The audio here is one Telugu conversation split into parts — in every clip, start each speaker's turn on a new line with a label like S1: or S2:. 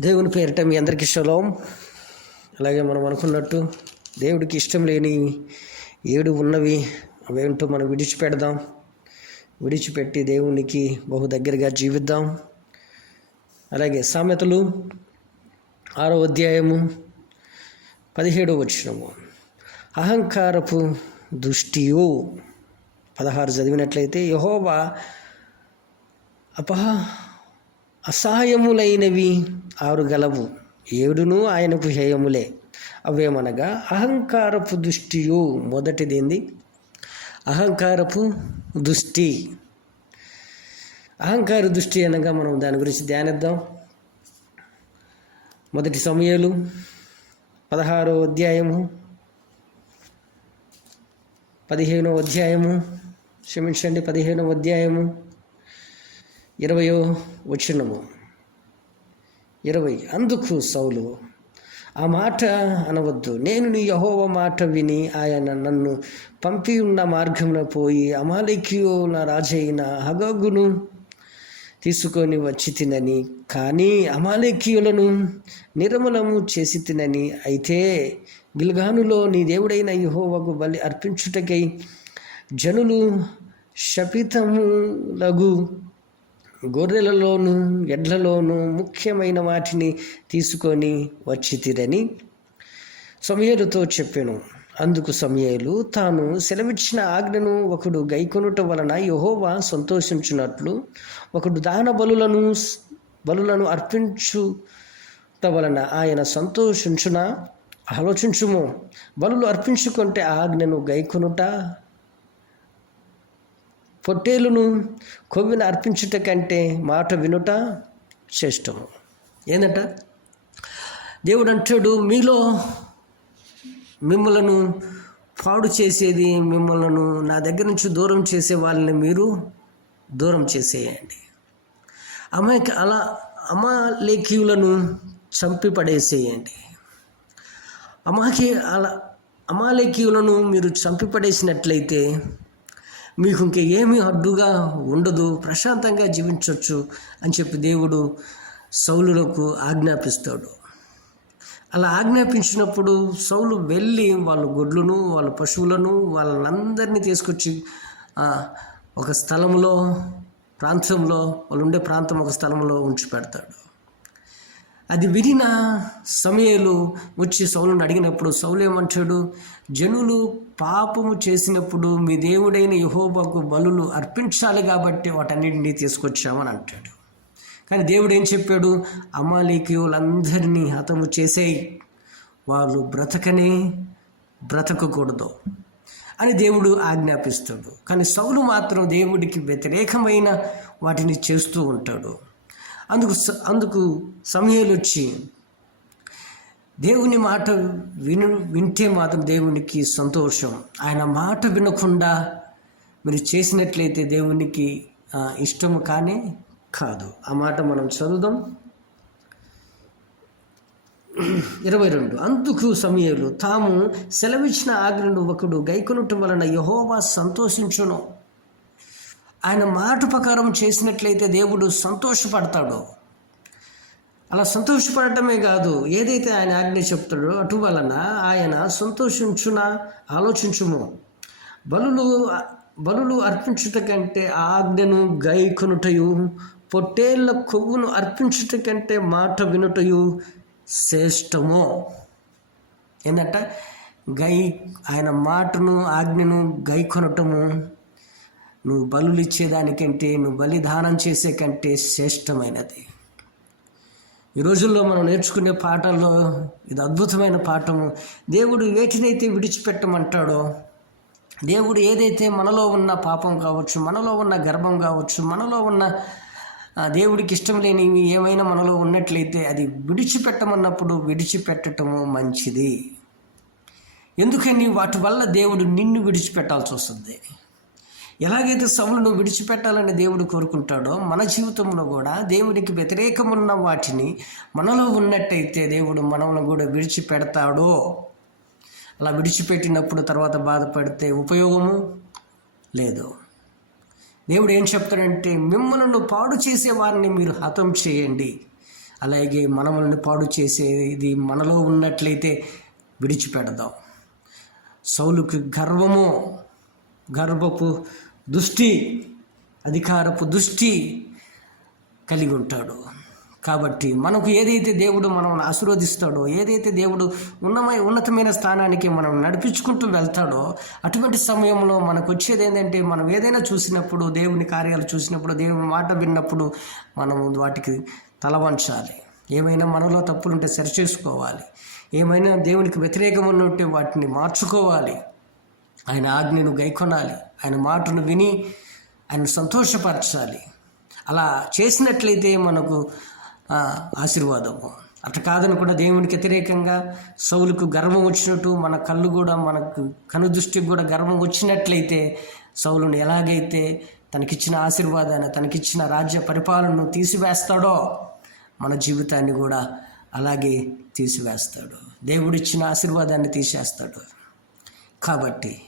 S1: దేవుని పేరిట మీ అందరికీ శలోం అలాగే మనం అనుకున్నట్టు దేవుడికి ఇష్టం లేని ఏడు ఉన్నవి అవేంటో మనం విడిచిపెడదాం. విడిచిపెట్టి దేవునికి బహు దగ్గరగా జీవిద్దాం. అలాగే సామెతలు ఆరో అధ్యాయము పదిహేడో వచ్చినము అహంకారపు దృష్టియు పదహారు చదివినట్లయితే యహోవా అపహ అసహాయములైనవి ఆరు గలవు ఏడును ఆయనకు హేయములే. అవేమనగా అహంకారపు దృష్టియు మొదటిదేంది? అహంకారపు దృష్టి. అహంకార దృష్టి అనగా మనం దాని గురించి ధ్యానిద్దాం. మొదటి సమయాలు పదహారో అధ్యాయము పదిహేనో అధ్యాయము క్షమించండి పదిహేనవ అధ్యాయము ఇరవయో వచనము. ఇరవై అందుకు సౌలు ఆ మాట అనవద్దు. నేను నీ యహోవ మాట విని ఆయన నన్ను పంపి ఉన్న మార్గంలో పోయి అమాలిక్యుల రాజైన హగగును తీసుకొని వచ్చి తినని కానీ అమాలేకీయులను నిర్మలము చేసి తినని అయితే గిల్గానులో నీ దేవుడైన యహోవకు బలి అర్పించుటకై జనులు శపితములగు గొర్రెలలోను ఎడ్లలోను ముఖ్యమైన వాటిని తీసుకొని వచ్చి తిరని సమయలుతో చెప్పాను. అందుకు సమయలు తాను సెలవిచ్చిన ఆజ్ఞను ఒకడు గైకొనుట వలన యహోవా సంతోషించున్నట్లు ఒకడు దాన బలులను బలులను అర్పించుట వలన ఆయన సంతోషించున? ఆలోచించుము. బలులు అర్పించుకుంటే ఆజ్ఞను గైకొనుట పొట్టేలును కొవ్విన అర్పించుట కంటే మాట వినుట శ్రేష్టము. ఏంటంట దేవుడు అంటాడు మీలో మిమ్మలను పాడు చేసేది మిమ్మలను నా దగ్గర నుంచి దూరం చేసే వాళ్ళని మీరు దూరం చేసేయండి. అమాయక అలా అమాలేకీయులను చంపి పడేసేయండి. అమాకి అలా అమాలేకీయులను మీరు చంపి పడేసినట్లయితే మీకు ఇంకా ఏమీ అడ్డుగా ఉండదు ప్రశాంతంగా జీవించవచ్చు అని చెప్పి దేవుడు సౌలులకు ఆజ్ఞాపిస్తాడు. అలా ఆజ్ఞాపించినప్పుడు సౌలు వెళ్ళి వాళ్ళ గొడ్లను వాళ్ళ పశువులను వాళ్ళందరినీ తీసుకొచ్చి ఒక స్థలంలో ప్రాంతంలో వాళ్ళు ఉండే ప్రాంతం ఒక స్థలంలో ఉంచి పెడతాడు. అది వినిన సమయాలు వచ్చి సౌలను అడిగినప్పుడు సౌలేమంటాడు జనులు పాపము చేసినప్పుడు మీ దేవుడైన యహోబాకు బలులు అర్పించాలి కాబట్టి వాటన్నిటినీ తీసుకొచ్చామని అంటాడు. కానీ దేవుడు ఏం చెప్పాడు? అమాలికీయులందరినీ హతము చేసేయి. వాళ్ళు బ్రతకనే బ్రతకకూడదు అని దేవుడు ఆజ్ఞాపిస్తాడు. కానీ సౌలు మాత్రం దేవుడికి వ్యతిరేకమైన వాటిని చేస్తూ ఉంటాడు. అందుకు అందుకు సమయాలు వచ్చి దేవుని మాట విను వింటే మాత్రం దేవునికి సంతోషం. ఆయన మాట వినకుండా మీరు చేసినట్లయితే దేవునికి ఇష్టము కానీ కాదు. ఆ మాట మనం చదువుదాం. ఇరవై రెండు. అందుకు సమయాలు తాము సెలవిచ్చిన ఆజ్ఞను ఒకడు గైకొనటం వలన యహోవా సంతోషించును. ఆయన మాట ప్రకారం చేసినట్లయితే దేవుడు సంతోషపడతాడు. అలా సంతోషపడటమే కాదు ఏదైతే ఆయన ఆజ్ఞ చెప్తాడో అటువలన ఆయన సంతోషించున ఆలోచించుము. బలులు బలులు అర్పించుట కంటే ఆజ్ఞను గైకొనుటయు పొట్టేళ్ళ కొవ్వును అర్పించుట కంటే మాట వినుటయు శ్రేష్టము. ఏంటంటే గై ఆయన మాటను ఆజ్ఞను గైకొనటము నువ్వు బలులు ఇచ్చేదానికంటే నువ్వు బలిదానం చేసే కంటే శ్రేష్టమైనది. ఈ రోజుల్లో మనం నేర్చుకునే పాఠాల్లో ఇది అద్భుతమైన పాఠము. దేవుడు వేటినైతే విడిచిపెట్టమంటాడో దేవుడు ఏదైతే మనలో ఉన్న పాపం కావచ్చు మనలో ఉన్న గర్భం కావచ్చు మనలో ఉన్న దేవుడికి ఇష్టం లేనివి ఏమైనా మనలో ఉన్నట్లయితే అది విడిచిపెట్టమన్నప్పుడు విడిచిపెట్టటము మంచిది. ఎందుకని? వాటి వల్ల దేవుడు నిన్ను విడిచిపెట్టాల్సి వస్తుంది. ఎలాగైతే సవులను విడిచిపెట్టాలని దేవుడు కోరుకుంటాడో మన జీవితంలో కూడా దేవుడికి వ్యతిరేకమున్న వాటిని మనలో ఉన్నట్టయితే దేవుడు మనల్ని కూడా విడిచిపెడతాడో. అలా విడిచిపెట్టినప్పుడు తర్వాత బాధపడితే ఉపయోగము లేదు. దేవుడు ఏం చెప్తాడంటే మిమ్మల్ని పాడు చేసే వారిని మీరు హతం చేయండి. అలాగే మనల్ని పాడు చేసేది మనలో ఉన్నట్లయితే విడిచిపెడదాం. సౌలుకి గర్వము గర్భపు దృష్టి అధికారపు దృష్టి కలిగి ఉంటాడు. కాబట్టి మనకు ఏదైతే దేవుడు మనం ఆశీర్వదిస్తాడో ఏదైతే దేవుడు ఉన్నమై ఉన్నతమైన స్థానానికి మనం నడిపించుకుంటూ వెళ్తాడో అటువంటి సమయంలో మనకు వచ్చేది ఏంటంటే మనం ఏదైనా చూసినప్పుడు దేవుని కార్యాలు చూసినప్పుడు దేవుని మాట విన్నప్పుడు మనం వాటికి తల వంచాలి. ఏమైనా మనలో తప్పులుంటే సరిచేసుకోవాలి ఏమైనా దేవునికి వ్యతిరేకం ఉంటే వాటిని మార్చుకోవాలి. ఆయన ఆజ్ఞను గైకొనాలి. ఆయన మాటను విని ఆయన సంతోషపరచాలి. అలా చేసినట్లయితే మనకు ఆశీర్వాదము. అట్లా కాదని కూడా దేవునికి వ్యతిరేకంగా సౌలుకు గర్వం వచ్చినట్టు మన కళ్ళు కూడా మనకు కనుదృష్టికి కూడా గర్వం వచ్చినట్లయితే సౌలును ఎలాగైతే తనకిచ్చిన ఆశీర్వాదాన్ని తనకిచ్చిన రాజ్య పరిపాలనను తీసివేస్తాడో మన జీవితాన్ని కూడా అలాగే తీసివేస్తాడు. దేవుడిచ్చిన ఆశీర్వాదాన్ని తీసేస్తాడు. కాబట్టి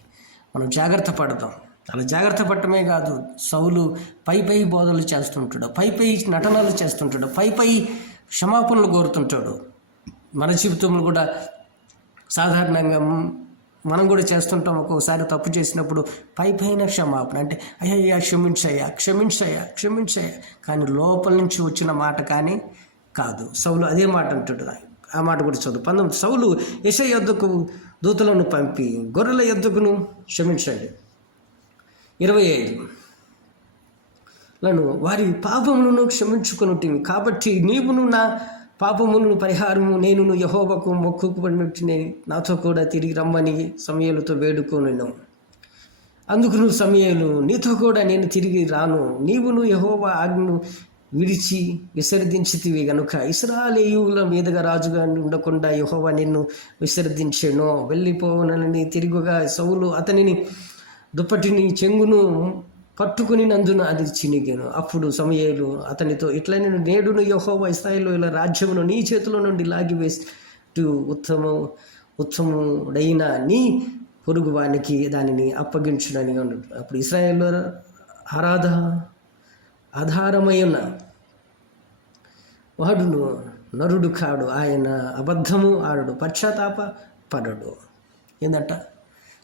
S1: మనం జాగ్రత్త పడతాం. అలా జాగ్రత్త పడటమే కాదు సౌలు పై పై బోధలు చేస్తుంటాడు పై పై నటనలు చేస్తుంటాడు పై పై క్షమాపణలు కోరుతుంటాడు. మన జీవితంలో కూడా సాధారణంగా మనం కూడా చేస్తుంటాం ఒక్కొక్కసారి తప్పు చేసినప్పుడు పై పైన క్షమాపణ. అంటే అయ్యయ్యా క్షమించయ్యా క్షమించయ్యా క్షమించయ్యా. కానీ లోపల నుంచి వచ్చిన మాట కానీ కాదు. సౌలు అదే మాట అంటాడు. ఆ మాట కూడా చదువు. పంతొమ్మిది సౌలు యశ యొద్దకు దూతలను పంపి గొర్రెల ఎద్దుకును క్షమించండి. ఇరవై ఐదు. లను వారి పాపములను క్షమించుకొనుటివి. కాబట్టి నీవును నా పాపములను పరిహారము నేనును యహోబకు మొక్కుకున్నట్టునే నాతో కూడా తిరిగి రమ్మని సమయాలతో వేడుకొనిను. అందుకు నువ్వు సమయాలు నీతో కూడా నేను తిరిగి రాను. నీవును యహోవ ఆజ్ఞను విడిచి విసర్జించితివి గనుక. ఇస్రాలేయుల మీదుగా రాజుగా ఉండకుండా యహోవా నిన్ను విసర్జించెను. వెళ్ళిపోవనని తిరుగుగా సౌలు అతనిని దుప్పటిని చెంగును పట్టుకుని నందున అది చినిగాను. అప్పుడు సమయాలు అతనితో ఇట్లా నేను నేడును యహోవా ఇలా రాజ్యమును నీ చేతిలో నుండి లాగివేసి ఉత్తమ ఉత్తముడైన నీ పొరుగు వానికి దానిని అప్పగించునని అప్పుడు ఇస్రాయేల్ ఆరాధ ఆధారమైన వాడును. నరుడు కాడు ఆయన అబద్ధము ఆడడు పశ్చాత్తాప పడడు. ఏందంట?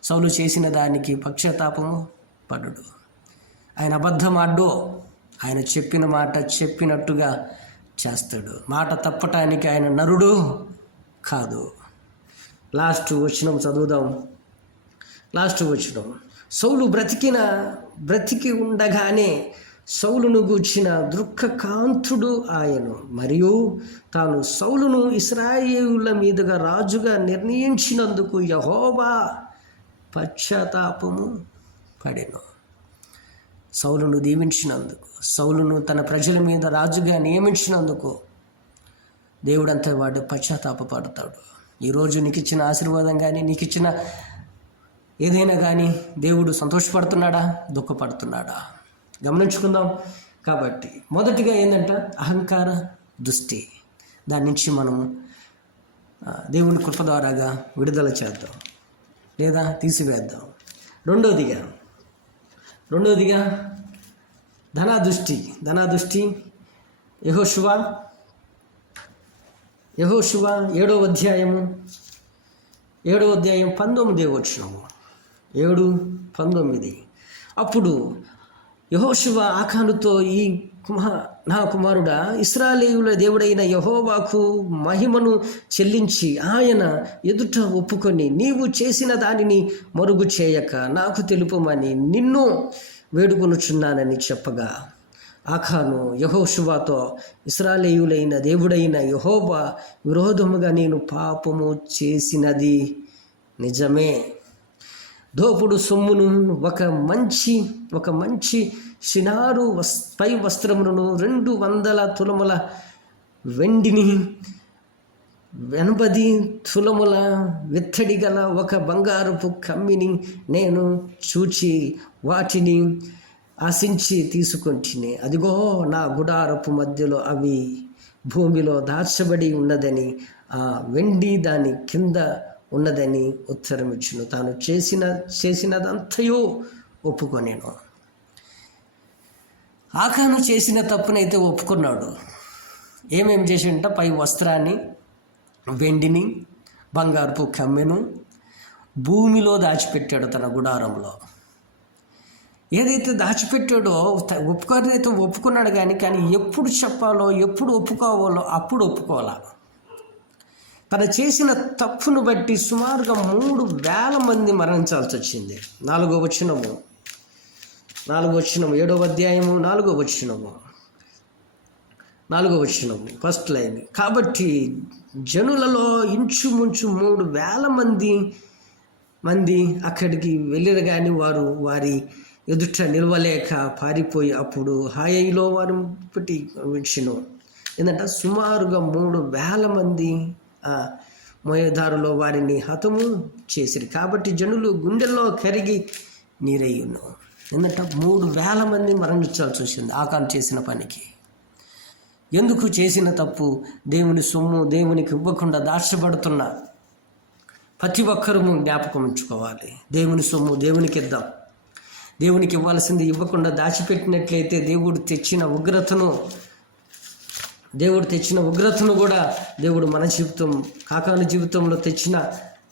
S1: సౌలు చేసిన దానికి పక్షతాపము పడడు. ఆయన అబద్ధం ఆడ్డో ఆయన చెప్పిన మాట చెప్పినట్టుగా చేస్తాడు. మాట తప్పటానికి ఆయన నరుడు కాదు. లాస్ట్ వచ్చినం చదువుదాం. లాస్ట్ వచ్చినం సౌలు బ్రతికిన బ్రతికి ఉండగానే సౌలును గూర్చిన దుఃఖకాంతుడు ఆయను. మరియు తాను సౌలును ఇస్రాయేవుల మీదుగా రాజుగా నిర్ణయించినందుకు యహోవా పశ్చాత్తాపము పడెను. సౌలును దీవించినందుకు సౌలును తన ప్రజల మీద రాజుగా నియమించినందుకు దేవుడంతా వాడు పశ్చాత్తాపపడతాడు. ఈరోజు నీకు ఇచ్చిన ఆశీర్వాదం కానీ నీకు ఇచ్చిన ఏదైనా కానీ దేవుడు సంతోషపడుతున్నాడా? దుఃఖపడుతున్నాడా? గమనించుకుందాం. కాబట్టి మొదటిగా ఏంటంట? అహంకార దృష్టి. దాని నుంచి మనం దేవుని కృప ద్వారాగా విడుదల చేద్దాం. లేదా తీసివేద్దాం. రెండోదిగా రెండోదిగా ధనాదృష్టి. ధనాదృష్టి యహోశువ యహోశువ ఏడో అధ్యాయము ఏడో అధ్యాయం పంతొమ్మిది వచ్చినము ఏడు పంతొమ్మిది. అప్పుడు యహోశివ ఆఖానుతో ఈ కుమా నా కుమారుడా ఇస్రాలేయుల దేవుడైన యహోవాకు మహిమను చెల్లించి ఆయన ఎదుట ఒప్పుకొని నీవు చేసిన దానిని మరుగు చేయక నాకు తెలుపమని నిన్ను వేడుకొనుచున్నానని చెప్పగా. ఆఖాను యహోశువాతో ఇస్రాలేయులైన దేవుడైన యహోవా విరోధముగా నేను పాపము చేసినది నిజమే. దోపుడు సొమ్మును ఒక మంచి ఒక మంచి షినారు వస్ పై వస్త్రములను రెండు వందల తులముల వెండిని ఎనభది తులముల విత్తడి గల ఒక బంగారపు కమ్మిని నేను చూచి వాటిని ఆశించి తీసుకొంటిని. అదిగో నా గుడారపు మధ్యలో అవి భూమిలో దాచబడి ఉన్నదని ఆ వెండి దాని కింద ఉన్నదని ఉత్తరం ఇచ్చును. తాను చేసిన చేసినదంతయో ఒప్పుకొనేను. ఆకాను చేసిన తప్పునైతే ఒప్పుకున్నాడు. ఏమేం చేసింట? పై వస్త్రాన్ని వెండిని బంగారుపు కమ్మెను భూమిలో దాచిపెట్టాడు తన గుడారంలో. ఏదైతే దాచిపెట్టాడో త- ఒప్పుకోనైతే ఒప్పుకున్నాడు కానీ కానీ ఎప్పుడు చెప్పాలో ఎప్పుడు ఒప్పుకోవాలో అప్పుడు ఒప్పుకోవాలా? తను చేసిన తప్పును బట్టి సుమారుగా మూడు వేల మంది మరణించాల్సి వచ్చింది. నాలుగో వచ్చినము నాలుగో వచ్చినము ఏడో అధ్యాయము. నాలుగో వచ్చినము నాలుగో వచ్చినము ఫస్ట్ లైన్ కాబట్టి జనులలో ఇంచుమించు మూడు వేల మంది మంది అక్కడికి వెళ్ళిరు కానీ వారు వారి ఎదుట నిలవలేక పారిపోయి అప్పుడు హాయిలో వారు పెట్టి విడిచిను. ఏంటంటే సుమారుగా మూడు వేల మంది మోయదారులో వారిని హతము చేసిరి. కాబట్టి జనులు గుండెల్లో కరిగి నీరయ్యును. ఎందుకంటే మూడు వేల మంది మరణించాల్సి వచ్చింది ఆకాలు చేసిన పనికి. ఎందుకు చేసిన తప్పు? దేవుని సొమ్ము దేవునికి ఇవ్వకుండా దాచబడుతున్న ప్రతి ఒక్కరూ జ్ఞాపకం ఉంచుకోవాలి. దేవుని సొమ్ము దేవునికి ఇద్దాం. దేవునికి ఇవ్వాల్సింది ఇవ్వకుండా దాచిపెట్టినట్లయితే దేవుడు తెచ్చిన ఉగ్రతను దేవుడు తెచ్చిన ఉగ్రతను కూడా దేవుడు మన జీవితం కాకాని జీవితంలో తెచ్చిన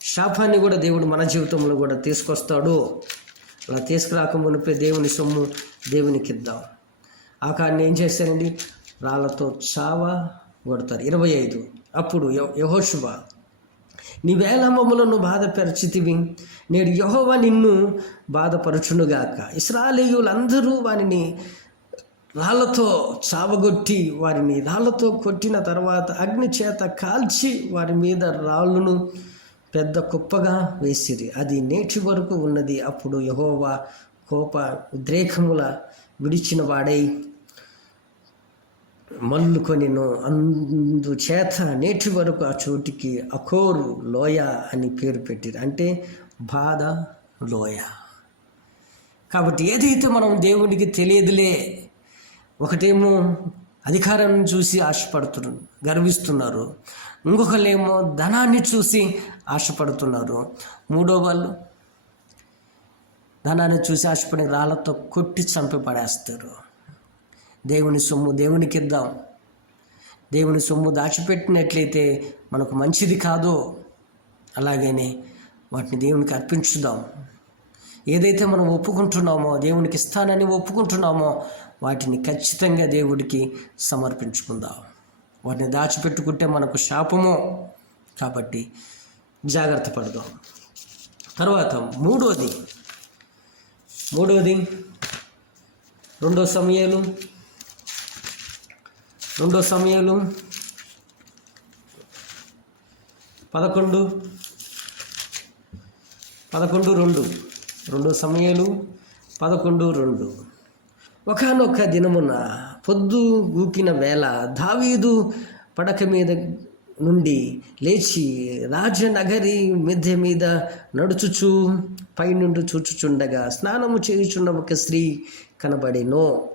S1: శాపాన్ని కూడా దేవుడు మన జీవితంలో కూడా తీసుకొస్తాడు. అలా తీసుకురాక మునిపే దేవుని సొమ్ము దేవునికి ఇద్దాం. ఆకాన్ని ఏం చేశారండి రాళ్ళతో చావ కొడతారు. ఇరవై ఐదు. అప్పుడు యహోశుభ నీ నీవేళ మమ్మలను బాధపరిచితివి. నేడు యహోవా నిన్ను బాధపరచునుగాక. ఇస్రాలేయులందరూ వానిని రాళ్ళతో చావగొట్టి వారిని రాళ్ళతో కొట్టిన తర్వాత అగ్ని చేత కాల్చి వారి మీద రాళ్ళను పెద్ద కుప్పగా వేసిరి. అది నేటి వరకు ఉన్నది. అప్పుడు యహోవా కోప ఉద్రేకముల విడిచిన వాడై మల్లుకొనిను. అందుచేత నేటి వరకు ఆ చోటికి అఖోరు లోయ అని పేరు పెట్టిరు. అంటే బాధ లోయ. కాబట్టి ఏదైతే మనం దేవునికి తెలియదులే ఒకటేమో అధికారం చూసి ఆశపడుతున్నారు గర్విస్తున్నారు. ఇంకొకళ్ళేమో ధనాన్ని చూసి ఆశపడుతున్నారు. మూడో వాళ్ళు ధనాన్ని చూసి ఆశపడి రాళ్ళతో కొట్టి చంపి పడేస్తారు దేవుని సొమ్ము దేవునికి ఇద్దాం దేవుని సొమ్ము దాచిపెట్టినట్లయితే మనకు మంచిది కాదో. అలాగనే వాటిని దేవునికి అర్పించుదాం. ఏదైతే మనం ఒప్పుకుంటున్నామో దేవునికి ఇస్తానని ఒప్పుకుంటున్నామో వాటిని ఖచ్చితంగా దేవుడికి సమర్పించుకుందాం. వాటిని దాచిపెట్టుకుంటే మనకు శాపము. కాబట్టి జాగ్రత్త పడదాం. తర్వాత మూడోది. మూడోది రెండో సమయాలు. రెండో సమయాలు. పదకొండు. పదకొండు రెండు. రెండు సమయాలు పదకొండు రెండు. ఒకనొక దినమున పొద్దు గూకిన వేళ దావీదు పడక మీద నుండి లేచి రాజనగరి మిద్దె మీద నడుచుచు పైనుండి చూచుచుండగా స్నానము చేయుచున్న ఒక స్త్రీ కనబడెను.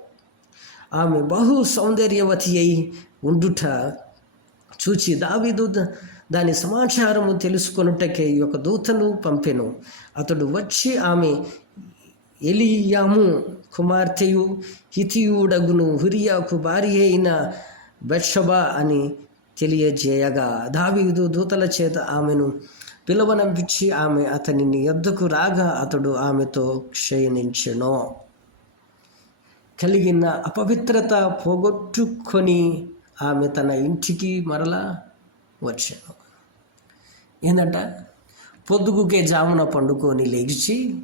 S1: ఆమె బహు సౌందర్యవతి అయి ఉండుట చూచి దావీదు దాని సమాచారము తెలుసుకొనుటకే ఒక దూతను పంపెను. అతడు వచ్చి ఆమె ఎలియాము కుమార్తెయు హితియుడగును హురియాకు భార్య అయిన బెట్షబా అని తెలియజేయగా. దావీదు దూతల చేత ఆమెను పిలువనంపించి ఆమె అతనిని ఎద్దుకు రాగా అతడు ఆమెతో క్షయణించెను. కలిగిన అపవిత్రత పోగొట్టుకొని ఆమె తన ఇంటికి మరలా వచ్చాను. ఏంటంట పొద్దుగుకే జామున పండుకొని లేచి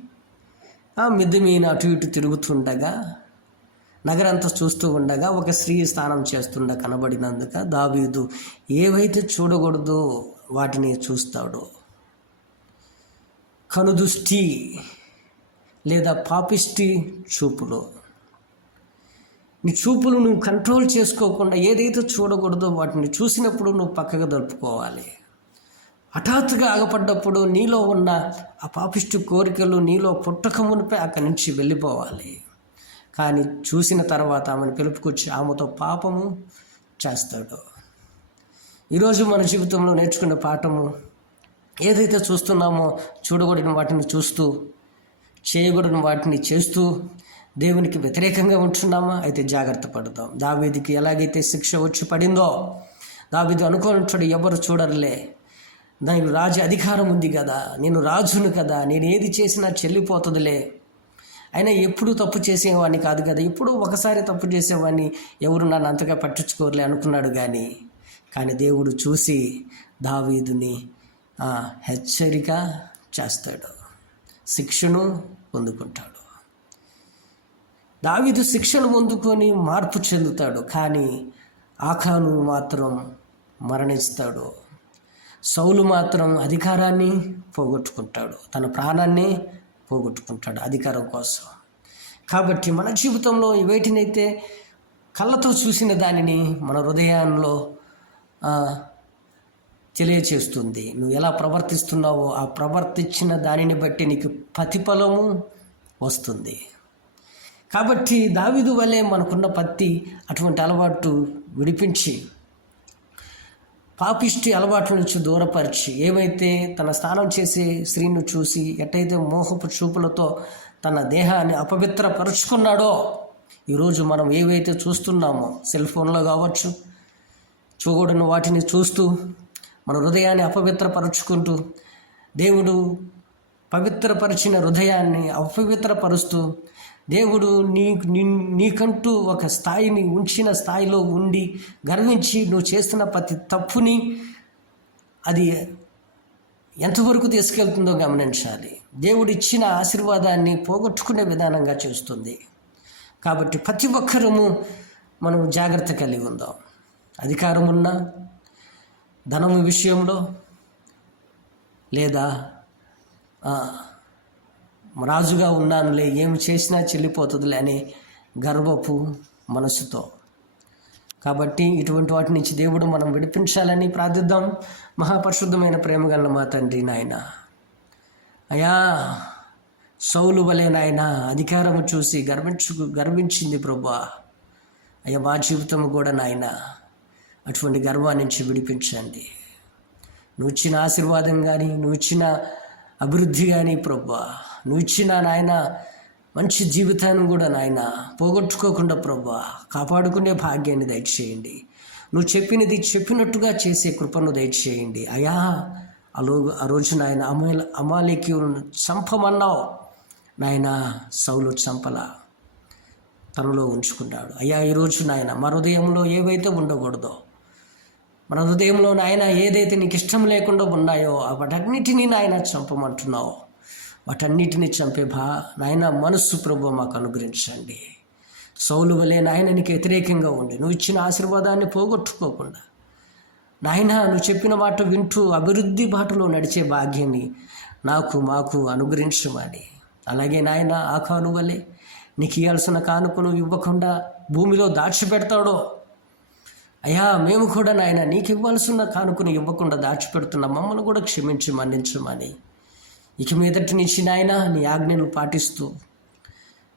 S1: ఆ మిద్దె మీద అటు ఇటు తిరుగుతుండగా నగరంతా చూస్తూ ఉండగా ఒక స్త్రీ స్నానం చేస్తుండ కనబడినందుక దావీదు ఏవైతే చూడకూడదో వాటిని చూస్తాడు. కనుదుష్టి లేదా పాపిష్టి చూపులో. నీ చూపులు నువ్వు కంట్రోల్ చేసుకోకుండా ఏదైతే చూడకూడదో వాటిని చూసినప్పుడు నువ్వు పక్కగా దలుపుకోవాలి. హఠాత్తుగా ఆగపడ్డప్పుడు నీలో ఉన్న ఆ పాపిష్టి కోరికలు నీలో పుట్టకమునిపై అక్కడి నుంచి వెళ్ళిపోవాలి. కానీ చూసిన తర్వాత ఆమెను పిలుపుకొచ్చి ఆమెతో పాపము చేస్తాడు. ఈరోజు మన జీవితంలో నేర్చుకునే పాఠము ఏదైతే చూస్తున్నామో చూడకూడని వాటిని చూస్తూ చేయకూడని వాటిని చేస్తూ దేవునికి వ్యతిరేకంగా ఉంటున్నామా? అయితే జాగ్రత్త పడదాం. దావీదికి ఎలాగైతే శిక్ష వచ్చి పడిందో దావీది అనుకున్నట్టు ఎవరు చూడరులే. నాకు రాజు అధికారం ఉంది కదా నేను రాజును కదా నేను ఏది చేసినా చెల్లిపోతుందిలే. అయినా ఎప్పుడు తప్పు చేసేవాడిని కాదు కదా ఎప్పుడు ఒకసారి తప్పు చేసేవాడిని ఎవరు నన్ను అంతగా పట్టించుకోరులే అనుకున్నాడు కానీ కానీ దేవుడు చూసి దావీదుని హెచ్చరిక చేస్తాడు. శిక్షను పొందుకుంటాడు. దావీదు శిక్షలు పొందుకొని మార్పు చెందుతాడు కానీ ఆఖాను మాత్రం మరణిస్తాడు. సౌలు మాత్రం అధికారాన్ని పోగొట్టుకుంటాడు. తన ప్రాణాన్ని పోగొట్టుకుంటాడు అధికారం కోసం. కాబట్టి మన జీవితంలో వేటినైతే కళ్ళతో చూసిన దానిని మన హృదయంలో తెలియచేస్తుంది. నువ్వు ఎలా ప్రవర్తిస్తున్నావో ఆ ప్రవర్తించిన దానిని బట్టి నీకు ప్రతిఫలము వస్తుంది. కాబట్టి దావిదు వలె మనకున్న పత్తి అటువంటి అలవాటు విడిపించి పాపిష్టి అలవాట్ల నుంచి దూరపరిచి ఏమైతే తన స్నానం చేసే స్త్రీని చూసి ఎట్టయితే మోహపు చూపులతో తన దేహాన్ని అపవిత్రపరుచుకున్నాడో ఈరోజు మనం ఏవైతే చూస్తున్నామో సెల్ ఫోన్లో కావచ్చు చూడని వాటిని చూస్తూ మన హృదయాన్ని అపవిత్రపరుచుకుంటూ దేవుడు పవిత్రపరిచిన హృదయాన్ని అపవిత్రపరుస్తూ దేవుడు నీ నీకంటూ ఒక స్థాయిని ఉంచిన స్థాయిలో ఉండి గర్వించి నువ్వు చేస్తున్న ప్రతి తప్పుని అది ఎంతవరకు తీసుకెళ్తుందో గమనించాలి. దేవుడు ఇచ్చిన ఆశీర్వాదాన్ని పోగొట్టుకునే విధానంగా చేస్తుంది. కాబట్టి ప్రతి ఒక్కరము మనం జాగ్రత్త కలిగి ఉందాం. అధికారం ఉన్నా ధనము విషయంలో లేదా రాజుగా ఉన్నానులే ఏమి చేసినా చెల్లిపోతుందిలే అనే గర్వపు మనసుతో. కాబట్టి ఇటువంటి వాటి నుంచి దేవుడు మనం విడిపించాలని ప్రార్థిద్దాం. మహాపరిశుద్ధమైన ప్రేమగల మా తండ్రి నాయన. అయా సౌలు వలె నాయన అధికారము చూసి గర్వించు గర్వించింది ప్రభా. అయ్యా మా జీవితం కూడా నాయన అటువంటి గర్వాన్ని నుంచి విడిపించండి. నువ్వు ఇచ్చిన ఆశీర్వాదం కానీ నువ్వు ఇచ్చిన అభివృద్ధి కానీ ప్రభా. నువ్వు ఇచ్చిన నాయన మంచి జీవితాన్ని కూడా నాయన పోగొట్టుకోకుండా ప్రభా కాపాడుకునే భాగ్యాన్ని దయచేయండి. నువ్వు చెప్పినది చెప్పినట్టుగా చేసే కృపను దయచేయండి. అయా అలో ఆ రోజు నాయన అమల అమాలిక్యులను చంపమన్నావు. నాయన సౌలు చంపల తనలో ఉంచుకున్నాడు. అయ్యా ఈరోజు నాయన మా హృదయంలో ఏవైతే ఉండకూడదో మన హృదయంలో నాయన ఏదైతే నీకు ఇష్టం లేకుండా ఉన్నాయో వాటన్నిటినీ నాయన చంపమంటున్నావు. వాటన్నిటిని చంపే భా నాయన మనస్సు ప్రభు మాకు అనుగ్రహించండి. సౌలు వలె నాయన నీకు వ్యతిరేకంగా ఉండి నువ్వు ఇచ్చిన ఆశీర్వాదాన్ని పోగొట్టుకోకుండా నాయన నువ్వు చెప్పిన మాట వింటూ అభివృద్ధి బాటలో నడిచే భాగ్యాన్ని నాకు మాకు అనుగ్రహించమని. అలాగే నాయన కాను వలె నీకు ఇవ్వాల్సిన కానుకను ఇవ్వకుండా భూమిలో దాచిపెడతాడో. అయ్యా మేము కూడా నాయన నీకు ఇవ్వాల్సిన కానుకను ఇవ్వకుండా దాచిపెడుతున్న మమ్మల్ని కూడా క్షమించి మన్నించమని. ఇక మీదటి నుంచి నాయన నీ ఆజ్ఞను పాటిస్తూ.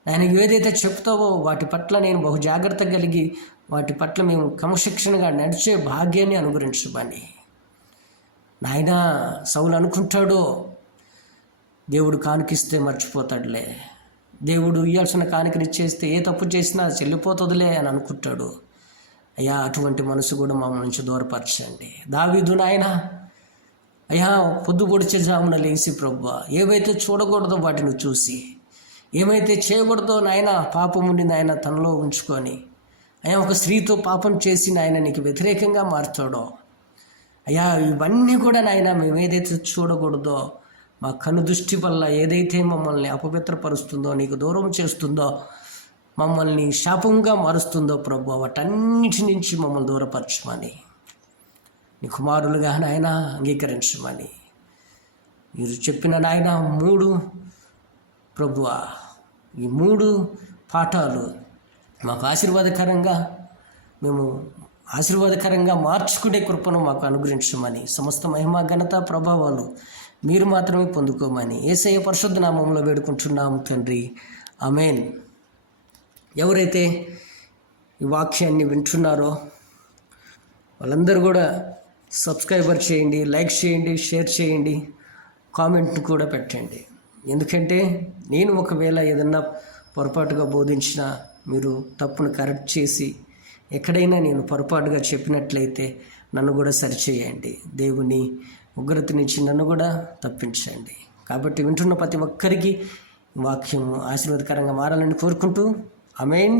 S1: ఆయన ఏదైతే చెప్తావో వాటి పట్ల నేను బహు జాగ్రత్త కలిగి వాటి పట్ల మేము క్రమశిక్షణగా నడిచే భాగ్యాన్ని అనుగ్రహించమని. నాయన సౌలు అనుకుంటాడో? దేవుడు కానుకిస్తే మర్చిపోతాడులే. దేవుడు ఇయ్యాల్సిన కానుకనిచ్చేస్తే ఏ తప్పు చేసినా చెల్లిపోతుందిలే అని అనుకుంటాడు. అయ్యా అటువంటి మనసు కూడా మా నుంచి దూరపరచండి. దావీదు నాయనా అయ్యా పొద్దు పొడిచే జామున లేచి ప్రభు ఏవైతే చూడకూడదో వాటిని చూసి. ఏమైతే చేయకూడదో నాయన పాపం ఉండి నాయన తనలో ఉంచుకొని. అయ్యా ఒక స్త్రీతో పాపం చేసి నాయన నీకు వ్యతిరేకంగా మారుతాడో అయ్యా ఇవన్నీ కూడా నాయన మేము ఏదైతే చూడకూడదో మా కను దృష్టి వల్ల ఏదైతే మమ్మల్ని అపవిత్రపరుస్తుందో నీకు దూరం చేస్తుందో మమ్మల్ని శాపంగా మారుస్తుందో ప్రభు వాటన్నిటి నుంచి మమ్మల్ని దూరపరచమని. నీ కుమారులుగా నాయన అంగీకరించమని. మీరు చెప్పిన నాయన మూడు ప్రభువా ఈ మూడు పాఠాలు మాకు ఆశీర్వాదకరంగా మేము ఆశీర్వాదకరంగా మార్చుకునే కృపను మాకు అనుగ్రహించమని సమస్త మహిమా ఘనత ప్రభావాలు మీరు మాత్రమే పొందుకోమని ఏసయ్య పరిశుద్ధ నామంలో వేడుకుంటున్నాము తండ్రి. అమేన్ ఎవరైతే ఈ వాక్యాన్ని వింటున్నారో వాళ్ళందరూ కూడా సబ్స్క్రైబర్ చేయండి లైక్ చేయండి షేర్ చేయండి కామెంట్ కూడా పెట్టండి. ఎందుకంటే నేను ఒకవేళ ఏదన్నా పొరపాటుగా బోధించిన మీరు తప్పును కరెక్ట్ చేసి ఎక్కడైనా నేను పొరపాటుగా చెప్పినట్లయితే నన్ను కూడా సరిచేయండి. దేవుని ఉగ్రత నుంచి నన్ను కూడా తప్పించండి. కాబట్టి వింటున్న ప్రతి ఒక్కరికి వాక్యము ఆశీర్వాదకరంగా మారాలని కోరుకుంటూ అమెయిన్